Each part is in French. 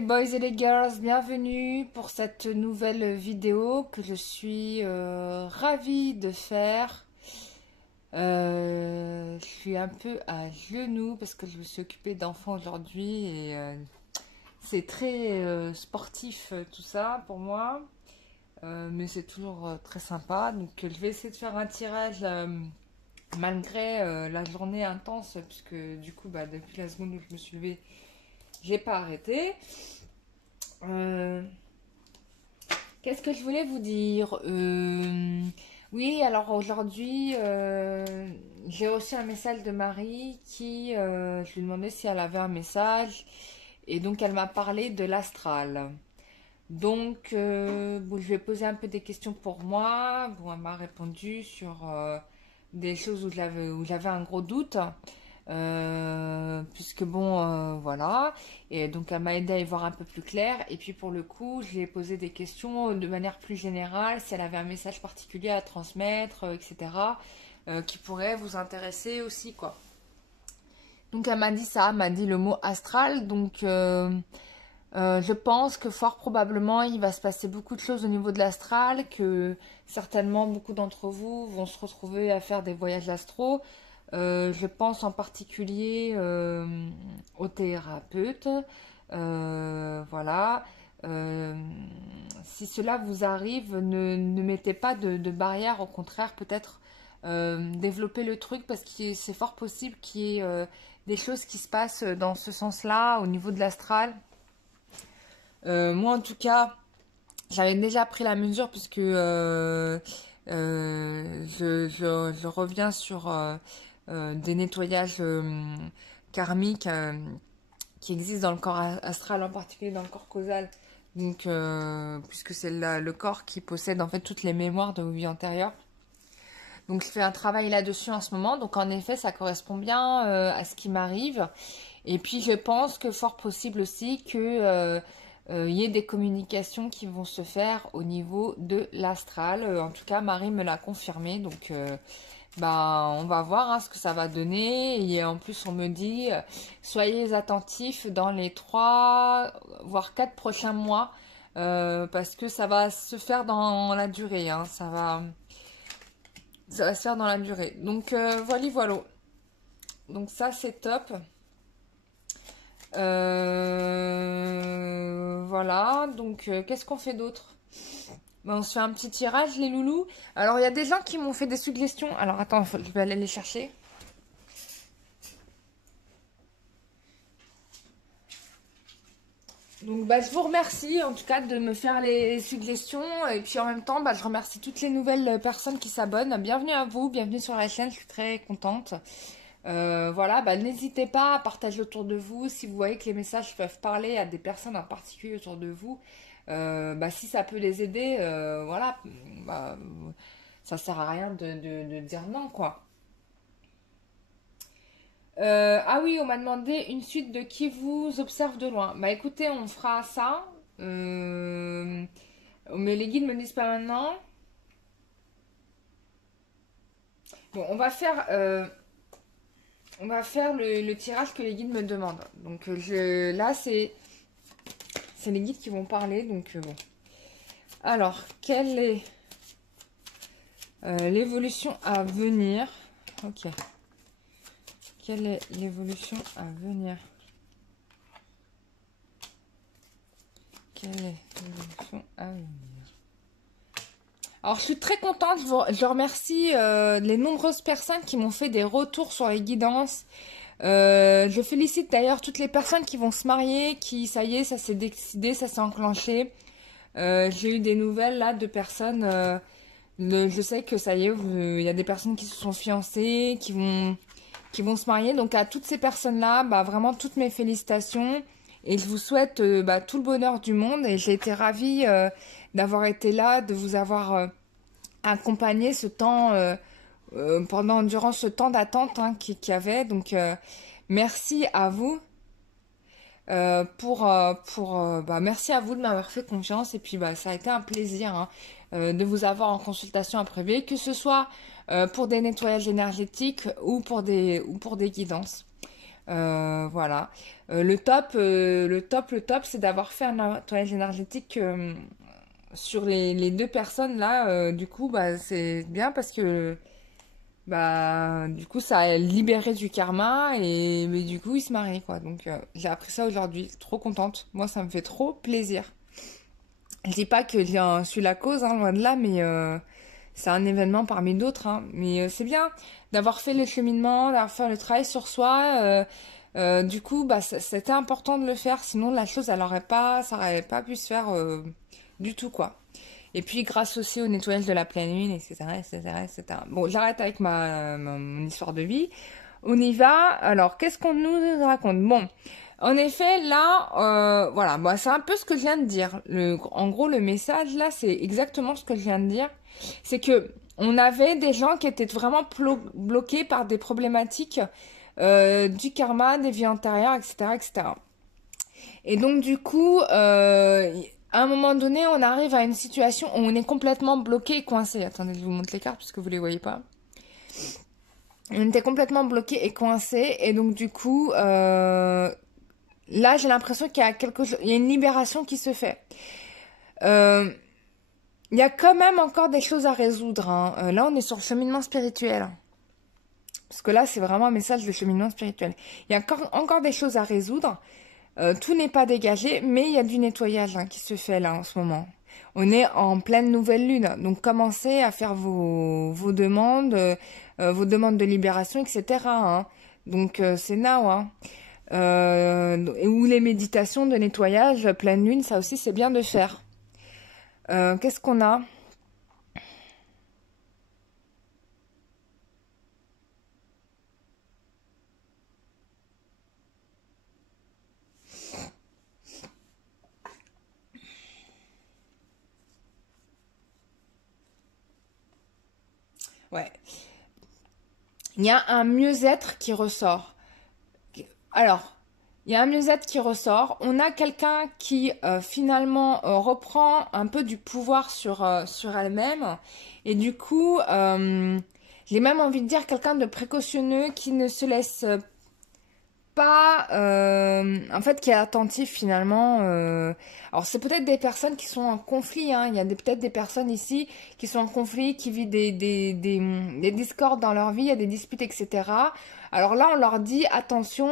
les boys et les girls, bienvenue pour cette nouvelle vidéo que je suis ravie de faire. Je suis un peu à genoux parce que je me suis occupée d'enfants aujourd'hui et c'est très sportif tout ça pour moi. Mais c'est toujours très sympa. Donc je vais essayer de faire un tirage malgré la journée intense puisque du coup depuis la seconde où je me suis levée, j'ai pas arrêté. Qu'est-ce que je voulais vous dire? Oui, alors aujourd'hui, j'ai reçu un message de Marie qui, je lui demandais si elle avait un message, et donc elle m'a parlé de l'astral. Donc, bon, je lui ai posé un peu des questions pour moi. Bon, elle m'a répondu sur des choses où j'avais un gros doute. Puisque bon, voilà. Et donc, elle m'a aidé à y voir un peu plus clair. Et puis, pour le coup, je lui ai posé des questions de manière plus générale, si elle avait un message particulier à transmettre, etc., qui pourrait vous intéresser aussi, quoi. Donc, elle m'a dit ça, elle m'a dit le mot astral. Donc, je pense que fort probablement il va se passer beaucoup de choses au niveau de l'astral, que certainement beaucoup d'entre vous vont se retrouver à faire des voyages astro. Je pense en particulier aux thérapeutes. Voilà. Si cela vous arrive, ne mettez pas de barrière, au contraire, peut-être développer le truc parce que c'est fort possible qu'il y ait des choses qui se passent dans ce sens-là au niveau de l'astral. Moi, en tout cas, j'avais déjà pris la mesure puisque je reviens sur des nettoyages karmiques qui existent dans le corps astral, en particulier dans le corps causal. Donc, puisque c'est le corps qui possède en fait toutes les mémoires de vos vies antérieures. Donc, je fais un travail là-dessus en ce moment. Donc, en effet, ça correspond bien à ce qui m'arrive. Et puis, je pense que fort possible aussi que y ait des communications qui vont se faire au niveau de l'astral. En tout cas, Marie me l'a confirmé. Donc, on va voir ce que ça va donner. Et en plus, on me dit, soyez attentifs dans les 3, voire 4 prochains mois. Parce que ça va se faire dans la durée. Ça va se faire dans la durée. Donc, voilà. Donc, ça, c'est top. Voilà, donc qu'est-ce qu'on fait d'autre? On se fait un petit tirage, les loulous. Alors, il y a des gens qui m'ont fait des suggestions. Alors, attends, je vais aller les chercher. Donc, je vous remercie en tout cas de me faire les suggestions. Et puis en même temps, je remercie toutes les nouvelles personnes qui s'abonnent. Bienvenue à vous, bienvenue sur la chaîne, je suis très contente. Voilà, n'hésitez pas à partager autour de vous si vous voyez que les messages peuvent parler à des personnes en particulier autour de vous. Si ça peut les aider, voilà, ça sert à rien de dire non, quoi. Ah oui, on m'a demandé une suite de qui vous observe de loin. Écoutez, on fera ça. Mais les guides me disent pas maintenant. Bon, on va faire le tirage que les guides me demandent. Donc là, c'est les guides qui vont parler. Donc bon. Alors, quelle est l'évolution à venir? Ok. Quelle est l'évolution à venir? Quelle est l'évolution à venir? Alors, je suis très contente. Je remercie les nombreuses personnes qui m'ont fait des retours sur les guidances. Je félicite d'ailleurs toutes les personnes qui vont se marier, qui, ça y est, ça s'est décidé, ça s'est enclenché. J'ai eu des nouvelles là de personnes. Je sais que ça y est, il y a des personnes qui se sont fiancées, qui vont se marier. Donc à toutes ces personnes-là, vraiment toutes mes félicitations. Et je vous souhaite tout le bonheur du monde. Et j'ai été ravie d'avoir été là, de vous avoir accompagné ce temps, durant ce temps d'attente qu'il y avait. Donc merci à vous. Merci à vous de m'avoir fait confiance. Et puis ça a été un plaisir de vous avoir en consultation en privé, que ce soit pour des nettoyages énergétiques ou pour des guidances. Voilà. Le top, c'est d'avoir fait un nettoyage énergétique sur les deux personnes là. Du coup, bah, c'est bien parce que bah, du coup, ça a libéré du karma et mais du coup, ils se marient quoi. Donc, j'ai appris ça aujourd'hui. Trop contente. Moi, ça me fait trop plaisir. Je dis pas que j'en suis la cause, hein, loin de là, mais c'est un événement parmi d'autres. Hein. Mais c'est bien d'avoir fait le cheminement, d'avoir fait le travail sur soi. Du coup, bah, c'était important de le faire, sinon la chose, ça aurait pas pu se faire du tout, quoi. Et puis, grâce aussi au nettoyage de la pleine lune, etc., etc., etc. Bon, j'arrête avec mon histoire de vie. On y va. Alors, qu'est-ce qu'on nous raconte? Bon, en effet, là, voilà, bah, c'est un peu ce que je viens de dire. En gros, le message, là, c'est exactement ce que je viens de dire. C'est que on avait des gens qui étaient vraiment bloqués par des problématiques du karma, des vies antérieures, etc., etc. Et donc, du coup, à un moment donné, on arrive à une situation où on est complètement bloqué et coincé. Attendez, je vous montre les cartes parce que vous les voyez pas. On était complètement bloqué et coincé. Et donc, du coup, là, j'ai l'impression qu'il y a quelque chose, il y a une libération qui se fait. Euh, il y a quand même encore des choses à résoudre. Hein. Là, on est sur le cheminement spirituel. Parce que là, c'est vraiment un message de cheminement spirituel. Il y a encore des choses à résoudre. Tout n'est pas dégagé, mais il y a du nettoyage hein, qui se fait là en ce moment. On est en pleine nouvelle lune, donc commencez à faire vos demandes, vos demandes de libération, etc. Hein. Donc c'est now. Hein. Ou les méditations de nettoyage, pleine lune, ça aussi c'est bien de faire. Qu'est-ce qu'on a? Ouais. Il y a un mieux-être qui ressort. Alors, il y a un mieux-être qui ressort. On a quelqu'un qui finalement reprend un peu du pouvoir sur elle-même. Et du coup, j'ai même envie de dire quelqu'un de précautionneux qui ne se laisse pas... en fait, qui est attentif finalement. Alors, c'est peut-être des personnes qui sont en conflit. Hein. Il y a peut-être des personnes ici qui sont en conflit, qui vivent des discordes dans leur vie, il y a des disputes, etc. Alors là, on leur dit, attention...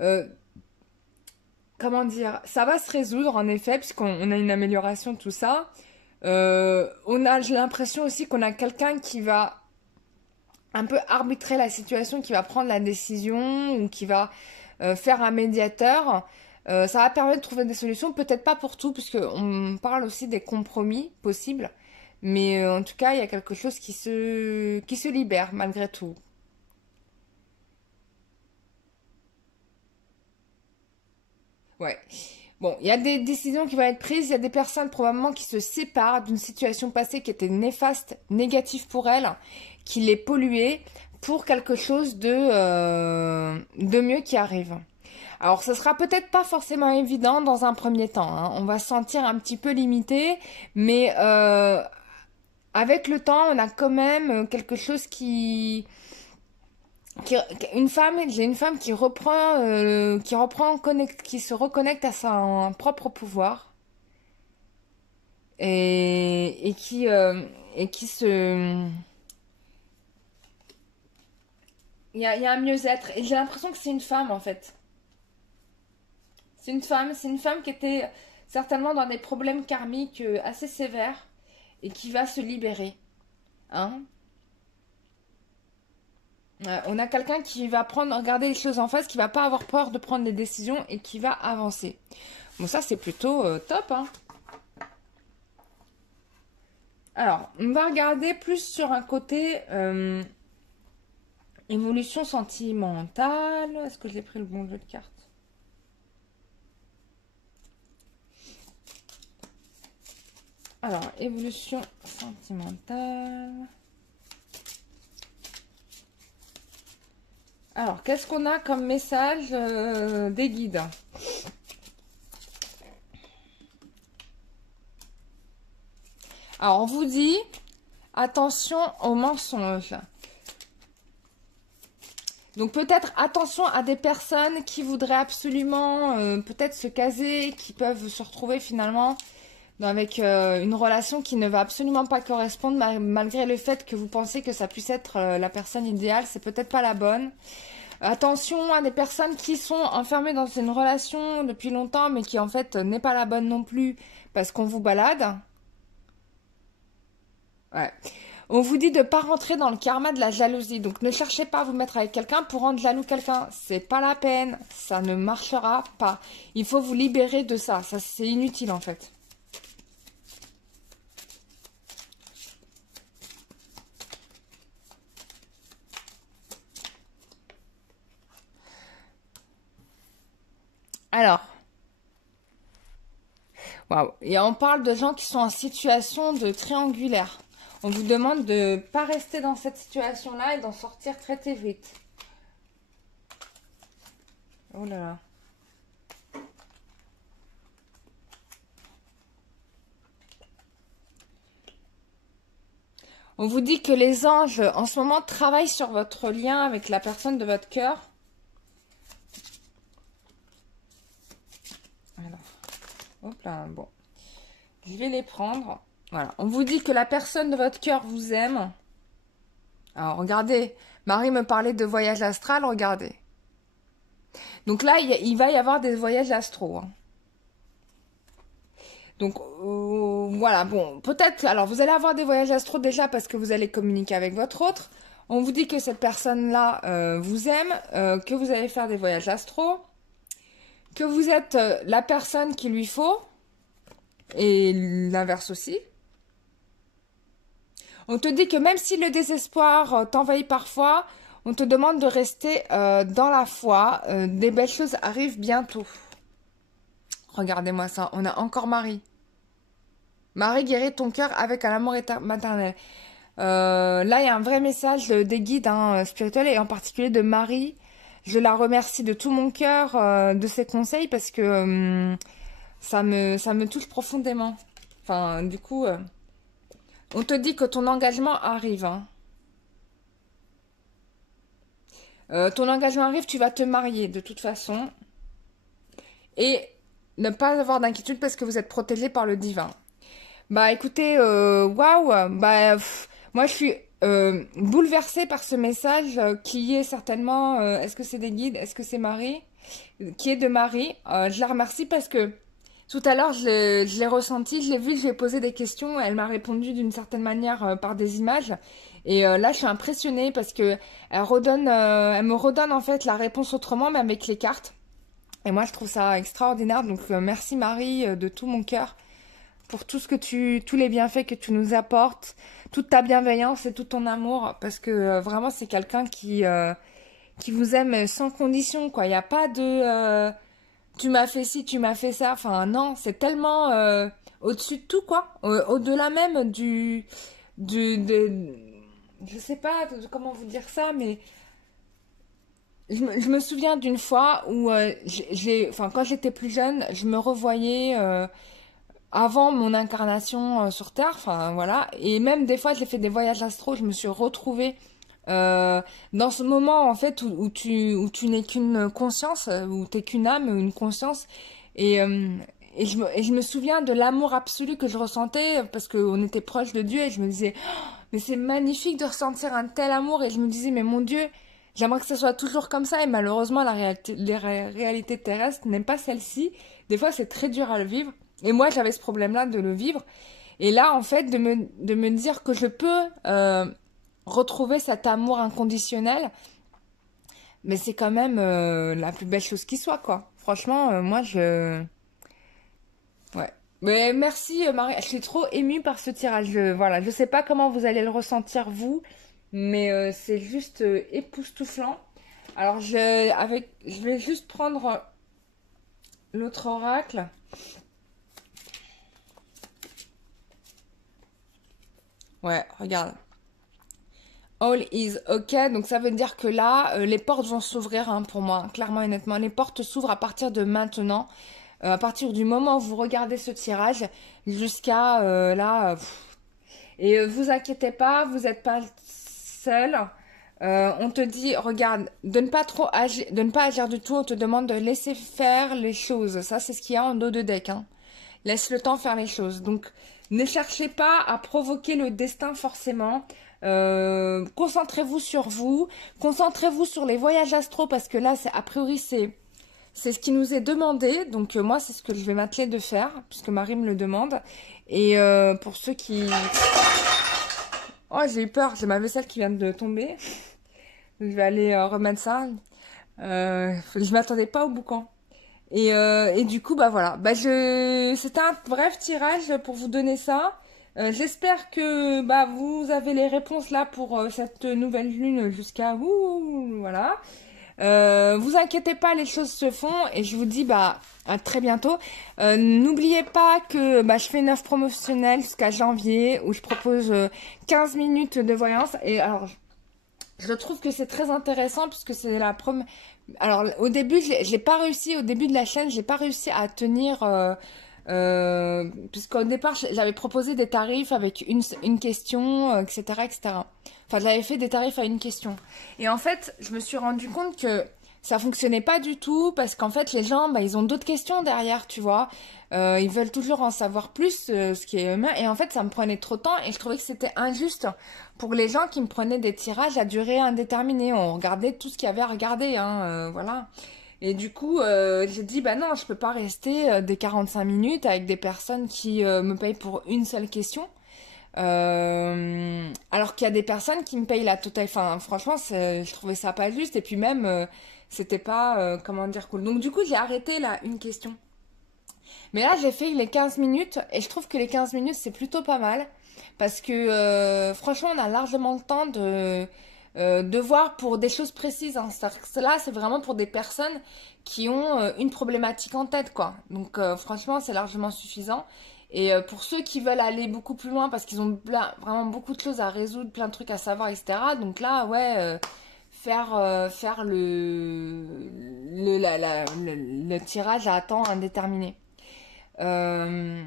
Euh, comment dire, ça va se résoudre en effet, puisqu'on a une amélioration de tout ça. J'ai l'impression aussi qu'on a quelqu'un qui va un peu arbitrer la situation, qui va prendre la décision ou qui va faire un médiateur. Ça va permettre de trouver des solutions, peut-être pas pour tout, puisqu'on parle aussi des compromis possibles. Mais en tout cas, il y a quelque chose qui se libère malgré tout. Ouais. Bon, il y a des décisions qui vont être prises, il y a des personnes probablement qui se séparent d'une situation passée qui était néfaste, négative pour elles, qui les polluait pour quelque chose de mieux qui arrive. Alors, ce sera peut-être pas forcément évident dans un premier temps. Hein. On va se sentir un petit peu limité, mais avec le temps, on a quand même quelque chose j'ai une femme qui se reconnecte à son propre pouvoir et et qui se, il y a un mieux-être. Et j'ai l'impression que c'est une femme en fait. C'est une femme qui était certainement dans des problèmes karmiques assez sévères et qui va se libérer. Hein? On a quelqu'un qui va regarder les choses en face, qui va pas avoir peur de prendre des décisions et qui va avancer. Bon, ça c'est plutôt top, hein. Alors, on va regarder plus sur un côté évolution sentimentale. Est-ce que j'ai pris le bon jeu de cartes? Alors, évolution sentimentale. Alors, qu'est-ce qu'on a comme message des guides? Alors, on vous dit, attention aux mensonges. Donc peut-être attention à des personnes qui voudraient absolument peut-être se caser, qui peuvent se retrouver finalement avec une relation qui ne va absolument pas correspondre malgré le fait que vous pensez que ça puisse être la personne idéale, c'est peut-être pas la bonne. Attention à des personnes qui sont enfermées dans une relation depuis longtemps mais qui en fait n'est pas la bonne non plus parce qu'on vous balade. Ouais. On vous dit de ne pas rentrer dans le karma de la jalousie. Donc ne cherchez pas à vous mettre avec quelqu'un pour rendre jaloux quelqu'un. C'est pas la peine. Ça ne marchera pas. Il faut vous libérer de ça. Ça, c'est inutile en fait. Alors, waouh. Et on parle de gens qui sont en situation de triangulaire. On vous demande de ne pas rester dans cette situation-là et d'en sortir très très vite. Oh là là. On vous dit que les anges, en ce moment, travaillent sur votre lien avec la personne de votre cœur. Alors, hop là, bon. Je vais les prendre. Voilà. On vous dit que la personne de votre cœur vous aime. Alors, regardez. Marie me parlait de voyage astral. Regardez. Donc là, il va y avoir des voyages astro. Hein. Donc, voilà. Bon, peut-être... Alors, vous allez avoir des voyages astro déjà parce que vous allez communiquer avec votre autre. On vous dit que cette personne-là vous aime, que vous allez faire des voyages astro, que vous êtes la personne qu'il lui faut, et l'inverse aussi. On te dit que même si le désespoir t'envahit parfois, on te demande de rester dans la foi. Des belles choses arrivent bientôt. Regardez-moi ça, on a encore Marie. Marie guérit ton cœur avec un amour maternel. Là, il y a un vrai message des guides spirituels et en particulier de Marie. Je la remercie de tout mon cœur de ses conseils parce que ça me touche profondément. Enfin, du coup, on te dit que ton engagement arrive. Hein. Ton engagement arrive, tu vas te marier de toute façon. Et ne pas avoir d'inquiétude parce que vous êtes protégé par le divin. Bah écoutez, waouh, bah moi je suis bouleversée par ce message qui est certainement, est-ce que c'est des guides, est-ce que c'est Marie, qui est de Marie. Je la remercie parce que tout à l'heure je l'ai ressenti, je l'ai vu, je lui ai posé des questions, elle m'a répondu d'une certaine manière par des images. Et là je suis impressionnée parce que elle me redonne en fait la réponse autrement, mais avec les cartes. Et moi je trouve ça extraordinaire, donc merci Marie de tout mon cœur. Pour tout ce que tous les bienfaits que tu nous apportes, toute ta bienveillance et tout ton amour, parce que vraiment c'est quelqu'un qui vous aime sans condition, quoi. Il n'y a pas de tu m'as fait ci, tu m'as fait ça. Enfin non, c'est tellement au-dessus de tout, quoi. Au-delà même je sais pas comment vous dire ça, mais je me souviens d'une fois où enfin quand j'étais plus jeune, je me revoyais avant mon incarnation sur Terre, enfin voilà, et même des fois j'ai fait des voyages astro, je me suis retrouvée dans ce moment en fait où tu n'es qu'une conscience, où t'es qu'une âme, une conscience, et, je me souviens de l'amour absolu que je ressentais parce qu'on était proche de Dieu et je me disais oh, mais c'est magnifique de ressentir un tel amour et je me disais mais mon Dieu j'aimerais que ça soit toujours comme ça et malheureusement les réalités terrestres n'est pas celle-ci, des fois c'est très dur à le vivre. Et moi, j'avais ce problème-là de le vivre. Et là, en fait, de me dire que je peux retrouver cet amour inconditionnel, mais c'est quand même la plus belle chose qui soit, quoi. Franchement, moi, ouais. Mais merci, Marie. Je suis trop émue par ce tirage. Voilà, je sais pas comment vous allez le ressentir, vous, mais c'est juste époustouflant. Alors, je vais juste prendre l'autre oracle. Ouais, regarde. All is okay. Donc ça veut dire que là, les portes vont s'ouvrir hein, pour moi. Clairement et nettement. Les portes s'ouvrent à partir de maintenant. À partir du moment où vous regardez ce tirage jusqu'à là. Et vous inquiétez pas, vous n'êtes pas seul. On te dit, regarde, de ne pas trop agir, de ne pas agir du tout. On te demande de laisser faire les choses. Ça, c'est ce qu'il y a en dos de deck, hein. Laisse le temps faire les choses. Donc, ne cherchez pas à provoquer le destin forcément. Concentrez-vous sur vous. Concentrez-vous sur les voyages astro parce que là, a priori, c'est ce qui nous est demandé. Donc, moi, c'est ce que je vais m'atteler de faire puisque Marie me le demande. Et pour ceux qui... Oh, j'ai eu peur. J'ai ma vaisselle qui vient de tomber. Je vais aller remettre ça. Je m'attendais pas au boucan. Et du coup, bah voilà. C'était un bref tirage pour vous donner ça. J'espère que bah, vous avez les réponses là pour cette nouvelle lune jusqu'à vous. Voilà. Vous inquiétez pas, les choses se font. Et je vous dis bah à très bientôt. N'oubliez pas que bah, je fais une offre promotionnelle jusqu'à janvier où je propose 15 minutes de voyance. Et alors... Je trouve que c'est très intéressant puisque c'est la première... Alors au début, j'ai pas réussi, au début de la chaîne, j'ai pas réussi à tenir... puisqu'au départ, j'avais proposé des tarifs avec une question, etc., etc. Enfin, j'avais fait des tarifs à une question. Et en fait, je me suis rendu compte que ça fonctionnait pas du tout parce qu'en fait, les gens, bah, ils ont d'autres questions derrière, tu vois. Ils veulent toujours en savoir plus, ce qui est humain. Et en fait, ça me prenait trop de temps et je trouvais que c'était injuste pour les gens qui me prenaient des tirages à durée indéterminée. On regardait tout ce qu'il y avait à regarder, hein, voilà. Et du coup, j'ai dit, bah non, je peux pas rester des 45 minutes avec des personnes qui me payent pour une seule question. Alors qu'il y a des personnes qui me payent la totale. Enfin, franchement, je trouvais ça pas juste. Et puis même, c'était pas, comment dire, cool. Donc du coup, j'ai arrêté là une question. Mais là, j'ai fait les 15 minutes et je trouve que les 15 minutes, c'est plutôt pas mal. Parce que franchement, on a largement le temps de voir pour des choses précises, hein. Là, c'est vraiment pour des personnes qui ont une problématique en tête, quoi. Donc franchement, c'est largement suffisant. Et pour ceux qui veulent aller beaucoup plus loin parce qu'ils ont vraiment beaucoup de choses à résoudre, plein de trucs à savoir, etc. Donc là, ouais, faire le tirage à temps indéterminé. Euh,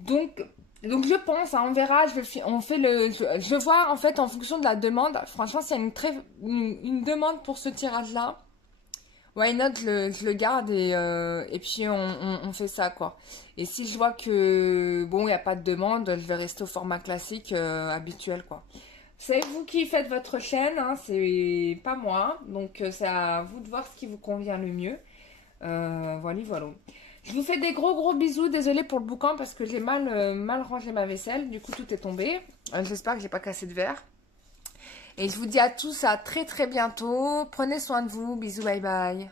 donc, donc je pense, hein, on verra, je vais voir en fait en fonction de la demande. Franchement, s'il y a une demande pour ce tirage-là, why not, je le garde et puis on fait ça quoi. Et si je vois que bon, il n'y a pas de demande, je vais rester au format classique habituel quoi. C'est vous qui faites votre chaîne, hein, c'est pas moi. Donc c'est à vous de voir ce qui vous convient le mieux. Voilà, voilà. Je vous fais des gros bisous. Désolée pour le boucan parce que j'ai mal rangé ma vaisselle. Du coup, tout est tombé. J'espère que j'ai pas cassé de verre. Et je vous dis à tous à très bientôt. Prenez soin de vous. Bisous, bye bye.